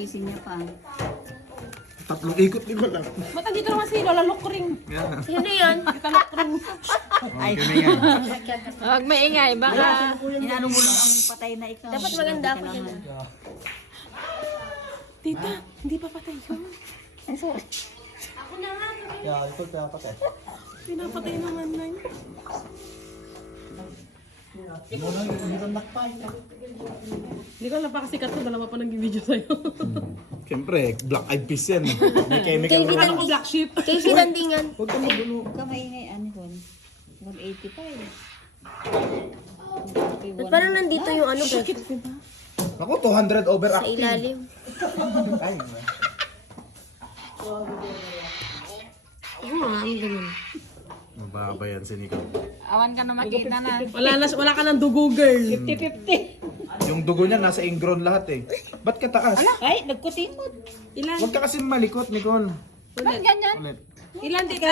Kagising niya pa. Tatlong ikot ni lang. Ba't andito naman si Lola Lokring? Sino yan? Ay, kaya Huwag maingay, baka... Inano mo lang ang patay na ikaw. Dapat maganda ako yan. Tita, hindi pa patay yun. Ay, sorry. Pinapatay naman na yun. Hindi ko napakasikat ko, dalawa pa nag-video sa'yo. Siyempre, black eyed peas yan. May chemical Kay Ano ko, black sheep? Kay sinandingan. Huwag ka magulo. Huwag ka maingay, ano yun? 185. At parang nandito yung ano, guys. Ako, 200 over Sa acting. ilalim. Ay, Oo nga, ang ganun. mababa yan si Nico. Awan ka na makita na. Wala ka ng dugo, girl. 50-50. Yung dugo niya nasa ingron lahat eh. Ba't ka taas? Ay, nagkutimod. Ilan? Huwag ka kasi malikot, Nicole. Ba't ganyan? Ulit. Ilan, tita?